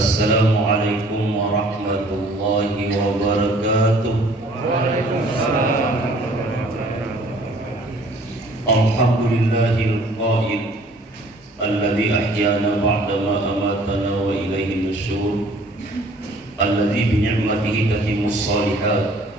Assalamualaikum warahmatullahi wabarakatuh. Waalaikumsalam. Alhamdulillahil qail alladzi ahyana ba'dama amatana wa ilaihin nusyur. Alladzi bi ni'matihi tatimmus shalihat.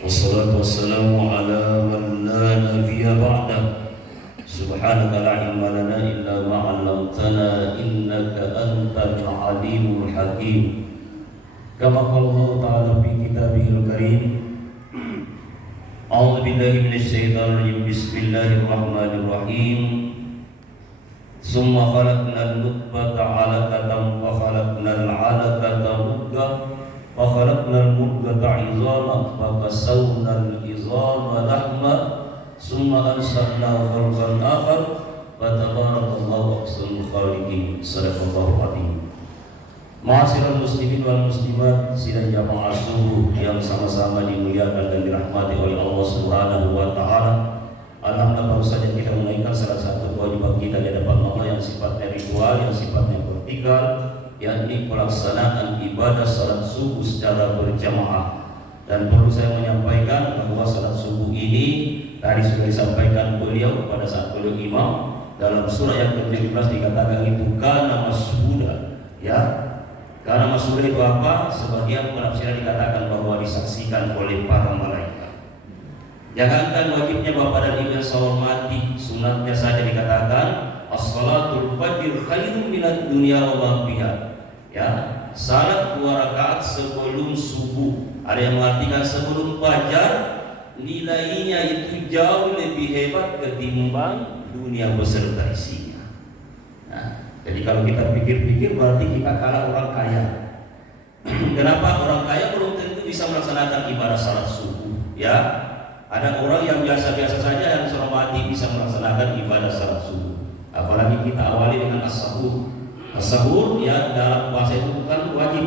Wassalatu wassalamu ala man la nabiyya ba'dah. Subhanaka la ilma lana illa ma 'allamtana innaka antal alimul hakim. Kama qala Allah ta'ala fi kitabihil karim. A'udzu billahi minasy syaithanir rajim. Bismillahirrahmanirrahim. Summa khalaqnal nutfata 'alaqatan wa khalaqnal 'alaqata mudghah wa khalaqnal mudghata 'idhaman fa kasawnal 'idhama lahma summa ansakna khalqan akhar wa tabarakallahu ahsanul khaliqin. Sadaqallahu adzim. Ma'asyiral muslimin wal muslimat, sidang jamaah subuh yang sama-sama dimuliakan dan dirahmati oleh Allah Subhanahu wa taala. Alhamdulillah, baru saja kita menunaikan salah satu kewajiban kita di hadapan Allah yang sifatnya ritual, yang sifatnya vertikal, yakni pelaksanaan ibadah salat subuh secara berjamaah. Dan perlu saya menyampaikan bahwa salat subuh ini tadi sudah disampaikan beliau pada saat beliau imam dalam surah yang ke-17 dikatakan itu kana mashuda, ya. Karena mashuda itu apa? Sebagian penafsiran dikatakan bahwa disaksikan oleh para malaikat. Jangankan wajibnya bapak dan ibu yang saya hormati, sunatnya saja dikatakan as-salatul fajr khairun minad dunya wa ma fiha. Ya, salat 2 rakaat sebelum subuh. Ada yang mengartikan sebelum fajar, nilainya itu jauh lebih hebat ketimbang dunia beserta isinya. Nah, jadi kalau kita pikir-pikir berarti kita kalah orang kaya. Kenapa? Orang kaya belum tentu bisa melaksanakan ibadah salat subuh. Ya, ada orang yang biasa-biasa saja yang hormati bisa melaksanakan ibadah salat subuh. Apalagi kita awali dengan as-sahur. As-sahur ya dalam bahasa itu bukan wajib,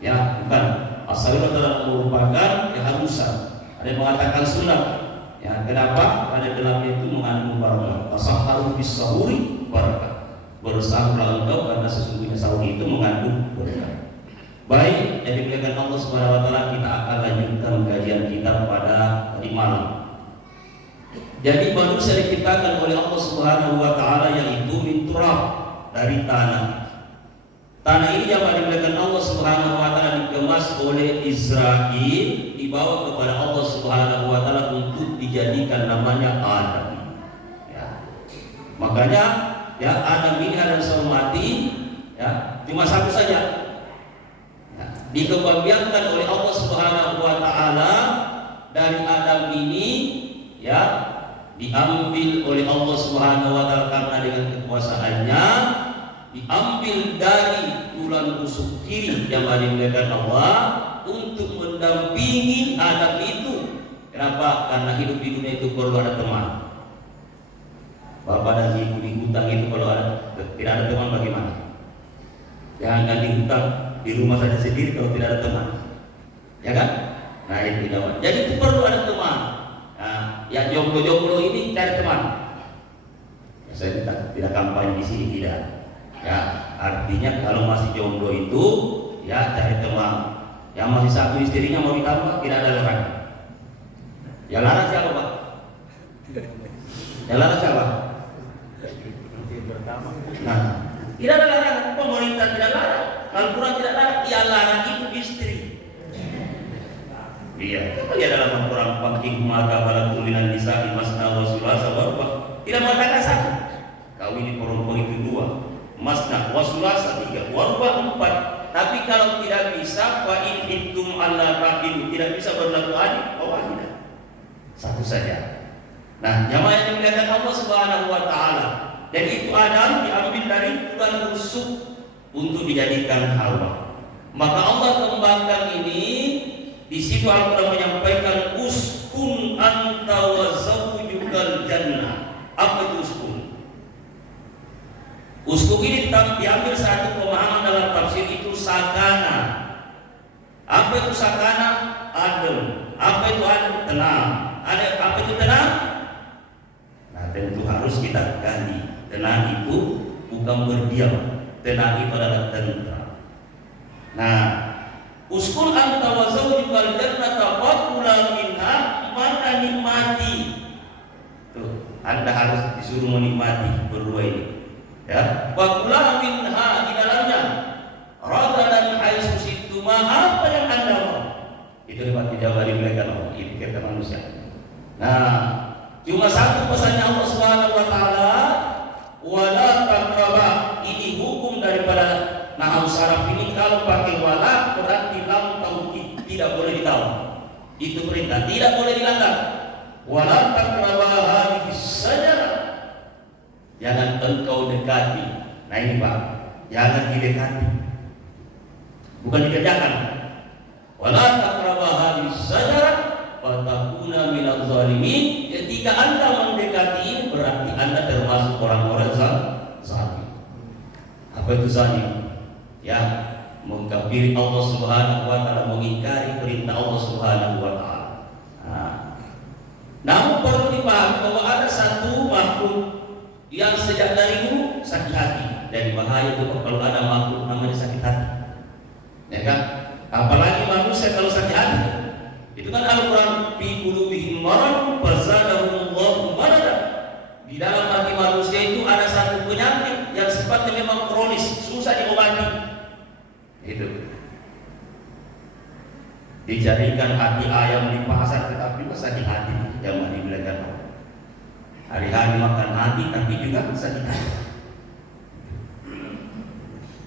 ya bukan. As-sahur adalah merupakan keharusan. Ada yang mengatakan sunat. Ya, kenapa? Karena dalamnya itu mengandung barakah. As-sahur bis-sahuri barakah. Bersahurlah engkau karena sesungguhnya sahur itu mengandung barakah. Baik, jadi dimuliakan Allah Subhanahu wa taala, kita akan lanjutkan kajian kita pada hari malam. Jadi manusia diciptakan oleh Allah Subhanahu wa taala yaitu min turab, dari tanah. Tanah ini yang dimuliakan Allah Subhanahu wa taala dikemas oleh Israil, dibawa kepada Allah Subhanahu wa taala untuk dijadikan namanya Adam. Ya. Makanya ya Adam ini ada hormati, ya, cuma satu saja. Ya, dikembangbiakkan oleh Allah Subhanahu wa taala dari Adam ini, ya, diambil oleh Allah Subhanahu wa taala karena dengan kekuasaannya diambil dari tulang rusuk kiri yang dimuliakan Allah untuk mendampingi Adam itu. Kenapa? Karena hidup di dunia itu perlu ada teman. Bapak dan ibu di hutan itu kalau tidak ada teman bagaimana? Jangan di hutan, di rumah saja sendiri kalau tidak ada teman, ya kan? Nah itu tidak. Jadi itu perlu ada teman. Nah, yang jomblo-jomblo ini cari teman. Ya, saya tidak kampanye di sini, tidak. Ya, artinya kalau masih jomblo itu ya cari teman. Yang masih satu istrinya mau ditambah, tidak ada larangan. Yang larang siapa, Pak? Yang larang siapa? Nah, tidak ada larangan. Pemerintah tidak larang, Al-Quran tidak larang. Yang larang itu istri. Iya, kalau dia dalam Al-Quran pakai maka pada tulinan nisa masna wa sulasa wa tidak mengatakan satu. Kawin perempuan itu 2, masna wa sulasa 3, wa 4. Tapi kalau tidak bisa fa in hittum alla taqim, tidak bisa berlaku adil, wahidah. Satu saja. Nah, jamaah yang dimuliakan Allah Subhanahu wa taala, dan itu Adam diambil dari tulang rusuk untuk dijadikan Hawa. Maka Allah kembangkan ini. Di situ Al-Quran menyampaikan uskun anta wa zawjukal jannah. Apa itu uskun? Uskun ini diambil satu pemahaman dalam tafsir itu sakana. Apa itu sakana? Adem. Apa itu adem? Tenang. Apa itu tenang? Nah, tentu harus kita gali. Tenang itu bukan berdiam. Tenang itu adalah tentram. Nah, uskun anta wa zawjukal jannata fakula minha, maka nikmati. Tuh, Anda harus disuruh menikmati berdua ini. Ya, fakula minha, di dalamnya ragadan haitsu sittuma, apa yang Anda mau. Itu dapat dijawab mereka Allah, itu kata manusia. Nah, cuma satu pesannya Allah Subhanahu wa taala, wala taqraba. Ini hukum daripada nahwu saraf ini, kalau pakai wala berarti lam taukid, tidak boleh ditawar. Itu perintah, tidak boleh dilanggar. Wala taqraba hadhihi sajarah. Jangan engkau dekati. Nah ini Pak, jangan didekati. Bukan dikerjakan. Wala taqraba hadhihi sajarah fatakuna minadz zalimin. Ketika Anda mendekati ini berarti Anda termasuk orang-orang zalim. Apa itu zalim? Ya, mengkafiri Allah Subhanahu wa taala, mengingkari perintah Allah Subhanahu wa taala. Namun perlu dipahami bahwa ada satu makhluk yang sejak dari dulu sakit hati, dan bahaya itu kalau ada makhluk namanya sakit hati. Ya kan? Apalagi manusia kalau sakit hati. Itu kan Al-Qur'an, fi qulubihim marad fazadahumullahu marada. Di dalam hati manusia itu ada satu penyakit yang sifatnya memang kronis, susah diobati. Itu dijadikan hati ayam di pasar, tetapi sakit hati yang dibelajar. Hari-hari makan hati tapi juga sakit hati.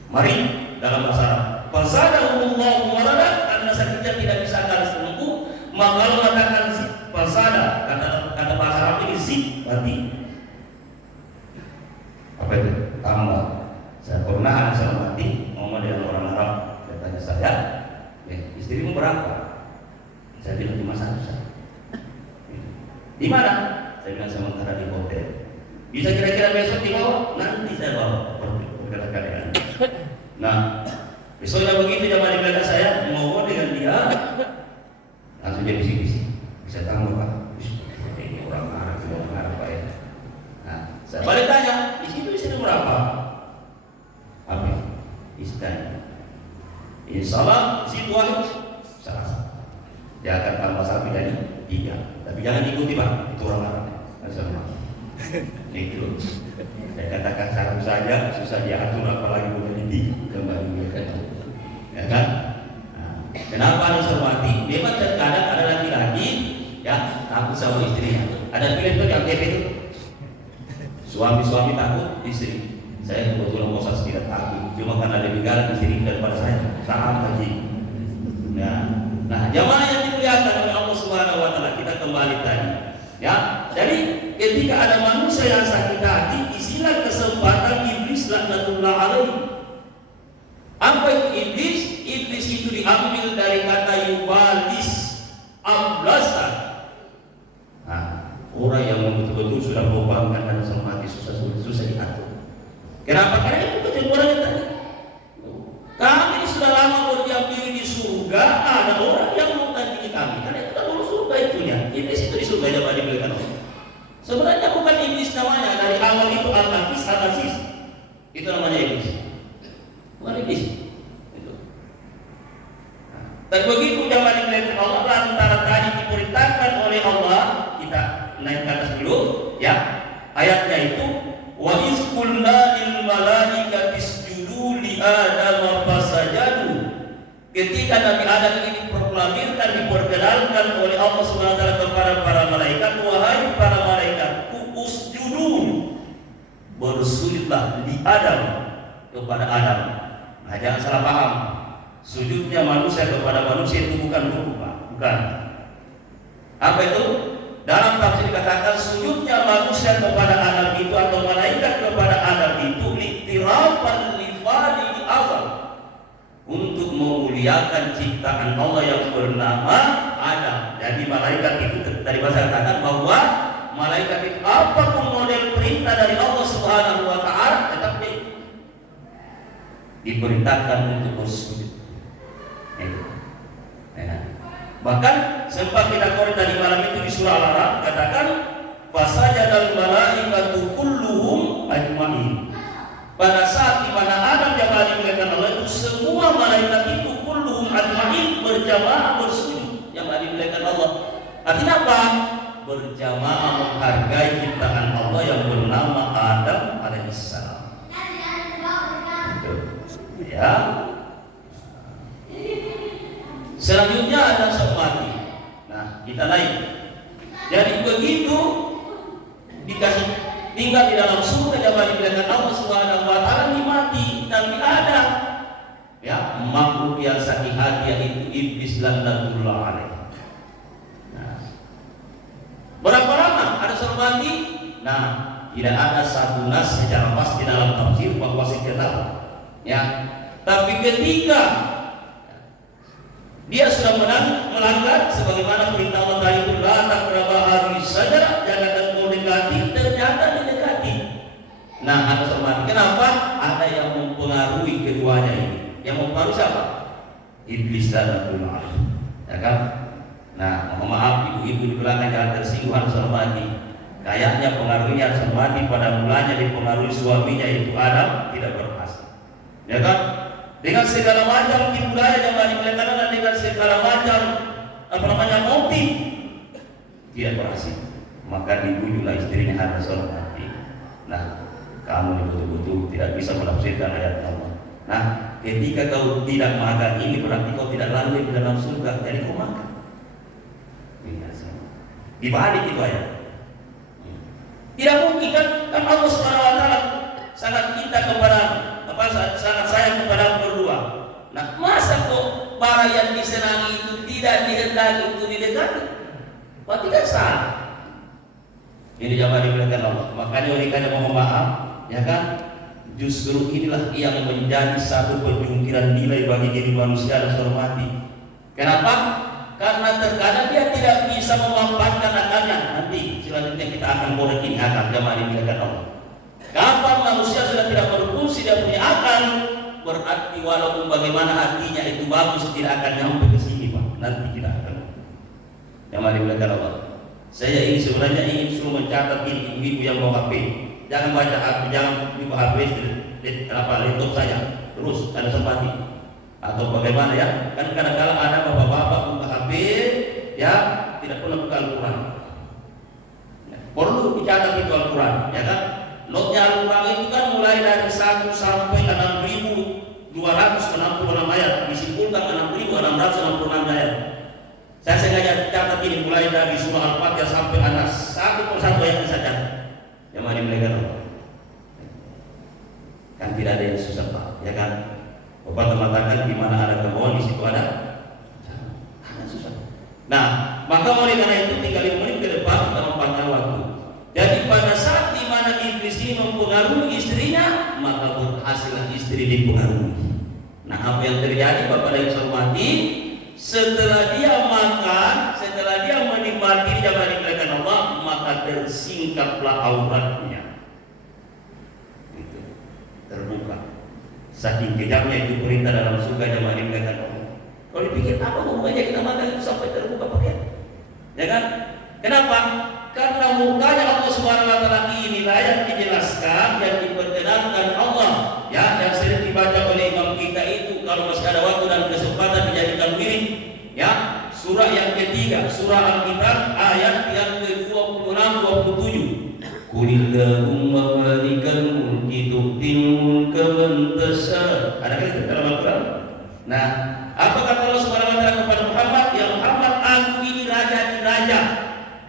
Mari dalam bahasa Arab, fasadahumullahu marada, karena sakitnya tidak bisa akan sembuh. Maka kalau katakan fasada, kata bahasa Arab ini berarti apa itu? Tambah. Saya pernah ada sama mati ngomong dengan orang Arab, katanya saya, istrimu berapa? Saya bilang cuma satu saja. Di mana? Saya bilang sementara di hotel. Bisa kira-kira besok dibawa? Nanti saya bawa. Perkara-kara. Nah, besoknya begitu jamaah di belakang saya mau dengan dia, langsung dia bisik-bisik. Bisa tambah Pak? Ini orang Arab, Pak ya. Nah, saya balik tanya, di situ istri berapa? Apa? Istana. Insya Allah situ wahid salah satu. Dia akan tambah satu jadi 3. Tapi jangan ikuti Pak, itu orang Arab. Itu saya katakan satu saja susah diatur, apalagi udah kembali ya kan? Nah, kenapa harus hormati? Memang terkadang ada laki-laki ya takut sama istrinya. Ada film itu yang itu suami takut istri. Saya kebetulan Moses tidak takut, cuma karena lebih galak istri daripada saya. Sama lagi. Nah, jamaah yang dimuliakan oleh Allah Subhanahu wa taala, kita kembali tadi. Ya, jadi ketika ada manusia yang sakit hati, isilah kesempatan iblis laknatullah alaihi. Apa itu iblis? Iblis itu diambil dari kata yubalis, ablasa. Nah, orang yang betul-betul sudah melupakan dan sama hati susah diatur. Kenapa? Karena itu kecenderungan yang tadi. Kami ini sudah lama berdiam diri di surga, ada orang yang mau tandingi kami. Karena itu kan dulu surga itunya. Iblis itu di surga dapat dibelikan Allah. Sebenarnya bukan iblis namanya, dari awal itu al-asis. Itu namanya iblis. Bukan iblis. Itu. Nah, tapi begitu dapat dibelikan Allah, lantaran tadi diperintahkan oleh Allah, kita naik ke atas dulu, ya. Ayatnya itu, wa iz qulna lil malaikati isjudu li Adam fasajadu. Ketika Nabi Adam ini diproklamirkan, diperkenalkan oleh Allah Subhanahu wa taala kepada para malaikat, wahai para malaikatku, usjudu, bersujudlah di Adam, kepada Adam. Nah, jangan salah paham. Sujudnya manusia kepada manusia itu bukan rukuk, bukan. Apa itu? Dalam tafsir dikatakan sujudnya manusia kepada Adam itu atau malaikat kepada Adam itu liktirafan lifadi azam, untuk memuliakan ciptaan Allah yang bernama Adam. Jadi malaikat itu dari bahasa katakan bahwa malaikat itu apapun model perintah dari Allah Subhanahu wa taala tetap diperintahkan untuk bersujud. Bahkan sempat kita korek tadi malam itu di surah Al-A'raf katakan fasajadal malaikatu kulluhum ajmain. Pada saat di mana Adam yang dimuliakan Allah itu semua malaikat itu berjamaah bersujud yang dimuliakan Allah. Artinya apa? Berjamaah menghargai ciptaan Allah yang bernama Adam alaihissalam. Ya. Selanjutnya ada sopati. Nah, kita naik. Jadi begitu dikasih tinggal di dalam surga jamaah dimuliakan Allah Subhanahu wa taala dimati, tapi ada ya makhluk yang sakit hati yaitu iblis laknatullah alaih. Nah, berapa lama ada sopati? Nah, tidak ada satu nas secara pasti dalam tafsir bahwa sekitar ya. Tapi ketika dia sudah melanggar sebagaimana perintah Allah tadi itu la taqrabu saja, jangan engkau dekati, ternyata didekati. Nah, ada sama. Kenapa? Ada yang mempengaruhi keduanya ini. Yang mempengaruhi siapa? Iblis dan Allah. Ya kan? Nah, mohon maaf ibu-ibu di belakang jangan tersinggung Sarmadi. Kayaknya pengaruhnya Sarmadi pada mulanya dipengaruhi suaminya itu Adam tidak berhasil. Ya kan? Dengan segala macam tipu daya yang dimuliakan Allah, dengan segala macam motif tidak berhasil. Maka dibujuklah istrinya Hana Sarmadi. Nah, kamu betul-betul tidak bisa menafsirkan ayat Allah. Nah, ketika kau tidak makan ini berarti kau tidak lanjut di dalam surga. Jadi kau makan. Dibalik itu ayat. Tidak mungkin kan Allah Subhanahu wa taala sangat cinta kepada sangat sayang kepada berdua. Nah, masa kok para yang disenangi itu tidak dihendaki untuk didekati? Berarti kan salah. Ini jamaah dimuliakan Allah. Makanya oleh karena mohon maaf, ya kan? Justru inilah yang menjadi satu penjungkiran nilai bagi diri manusia dan hormati. Kenapa? Karena terkadang dia tidak bisa memanfaatkan akalnya. Nanti selanjutnya kita akan korek ini akal jamaah dimuliakan Allah. Kapan manusia sudah tidak berfungsi, dia punya akal, berarti walaupun bagaimana hatinya itu bagus tidak akan nyampe ke sini, Pak. Nanti kita akan. Jamaah dimuliakan Allah. Saya ini sebenarnya ingin suruh mencatat ini ibu yang bawa HP. Jangan baca HP, jangan buka HP laptop saja. Terus ada sempati. Atau bagaimana ya? Kan kadang-kadang ada bapak-bapak buka HP ya tidak pernah buka Al-Quran. Ya, perlu dicatat itu Al-Quran, ya kan? Notnya Al-Quran itu kan mulai dari 1 sampai 6.266 ayat, disimpulkan 6.666 ayat. Saya sengaja catat ini mulai dari surah Al-Fatihah sampai Anas, satu persatu ayat saja. Yang mau dimuliakan Allah. Kan tidak ada yang susah, Pak, ya kan? Bapak mengatakan di mana ada kebun di situ ada susah. Nah, maka oleh karena itu 3 menit ke depan kita mempanjang waktu. Jadi pada saat di mana iblis ini mempengaruhi istrinya, maka berhasillah istri dipengaruhi. Nah, apa yang terjadi Bapak dan Ibu hormati? Setelah dia makan, setelah dia menikmati jamaah dimuliakan Allah, maka tersingkaplah auratnya. Itu terbuka. Saking kejamnya itu perintah dalam surga jamaah dimuliakan Allah. Kalau dipikir apa hubungannya kita makan itu sampai terbuka pakaian? Ya kan? Kenapa? Karena mukanya Allah Subhanahu wa taala ini layak dijelaskan dan diperkenankan Allah. Ya, yang sering dibaca oleh imam kita itu kalau masih ada waktu dan kesempatan dijadikan wirid. Ya, surah yang ketiga, surah Al-Kitab ayat yang ke-26-27. Qulillahumma malikal mulki tu'til mulka man tasha. Ada kan itu dalam Al-Quran? Nah, apa kata Allah Subhanahu wa taala kepada Muhammad? Ya Muhammad, aku ini raja di raja.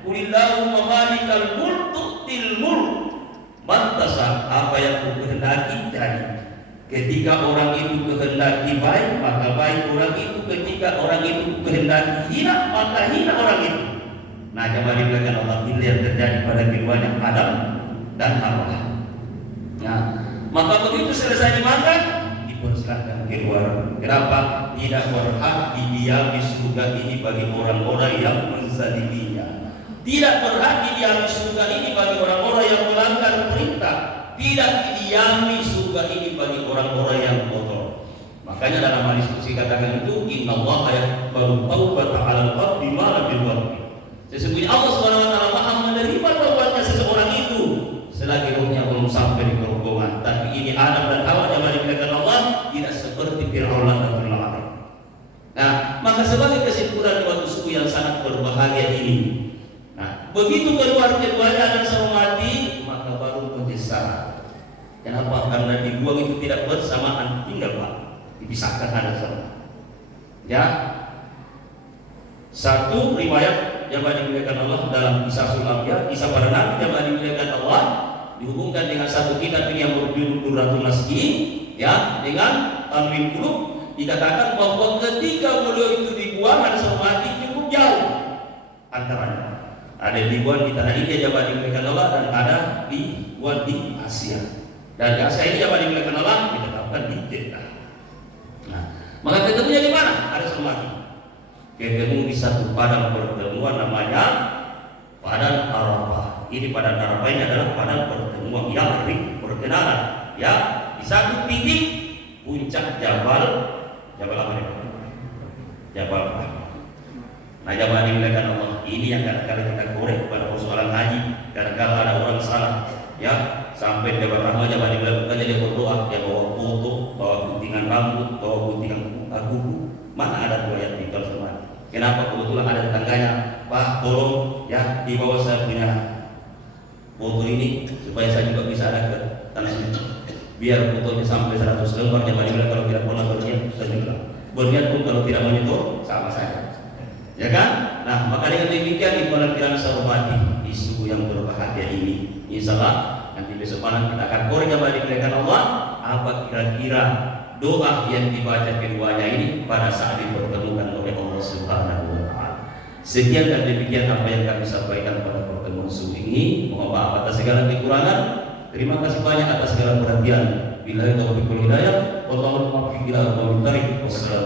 Qulillahumma malikal mulk tu'til mulk man tasha. Apa yang ku kehendaki jadi. Ketika orang itu kehendaki baik, maka baik orang itu. Ketika orang itu kehendaki hina, maka hina orang itu. Nah, jemaah dimuliakan Allah, ini yang terjadi pada keduanya Adam dan Hawa. Nah, maka begitu selesai dimakan, dipersilahkan keluar. Kenapa? Tidak berhak didiami surga ini bagi orang-orang yang menzaliminya. Tidak berhak didiami surga ini bagi orang-orang yang melanggar perintah. Tidak didiami surga ini bagi orang-orang yang kotor. Makanya dalam hadis qudsi katakan itu, innallaha yaqbalu taubata 'alal 'abdi ma lam yughargir. Sesungguhnya Allah Subhanahu wa taala Maha menerima taubatnya seseorang itu selagi rohnya belum sampai di kerongkongan. Tapi ini Adam dan Hawa yang dimuliakan Allah tidak seperti Fir'aun dan Fir'aun. Nah, maka sebagai begitu keduanya dan mati, maka baru penyesalan. Kenapa? Karena dibuang itu tidak bersamaan, tinggal Pak, dipisahkan ada sama. Ya, satu riwayat yang dimuliakan Allah dalam kisah Sulaiman, kisah para nabi yang dimuliakan Allah, dihubungkan dengan satu kitab ini yang berjudul Durratul Maskin, ya, dengan Al-Min Qulub, dikatakan bahwa ketika beliau itu dibuang ada sama mati cukup jauh antaranya. Ada dibuang di tanah India yang dimuliakan Allah dan ada dibuang di Asia. Dan di Asia ini yang dimuliakan Allah ditetapkan di Jeddah. Nah, maka ketemunya di mana? Ada sama mati. Ketemu di satu padang pertemuan namanya Padang Arafah. Ini Padang Arafah ini adalah padang pertemuan yang berkenalan. Ya, di satu titik puncak Jabal apa ini? Jabal Rahmah. Nah, jamaah dimuliakan Allah, ini yang kadang-kadang kita korek pada persoalan haji. Kadang-kadang ada orang salah, ya, sampai Jabal Rahmah jamaah dimuliakan dia berdoa, dia bawa foto, bawa guntingan rambut, bawa guntingan kuku. Mana ada riwayat di Al-Quran? Kenapa? Kebetulan ada tetangganya, Pak, tolong ya dibawa saya punya foto ini supaya saya juga bisa ada ke tanah ini. Biar fotonya sampai 100 lembar. Jamaah dimuliakan, kalau tidak pernah berniat, saya juga berniat pun kalau tidak menyentuh sama saya. Ya kan? Nah, maka dengan demikian ibarat kiran sarumati di suku yang berbahagia ini, insyaallah nanti besok malam kita akan korek kembali dimuliakan Allah apa kira-kira doa yang dibaca keduanya ini pada saat dipertemukan oleh Allah Subhanahu wa taala. Sekian dan demikian apa yang kami sampaikan pada pertemuan subuh ini. Mohon maaf atas segala kekurangan. Terima kasih banyak atas segala perhatian. Billahi taufiq wal hidayah. Wallahu muwaffiq ila aqwamit thariq. Wassalamu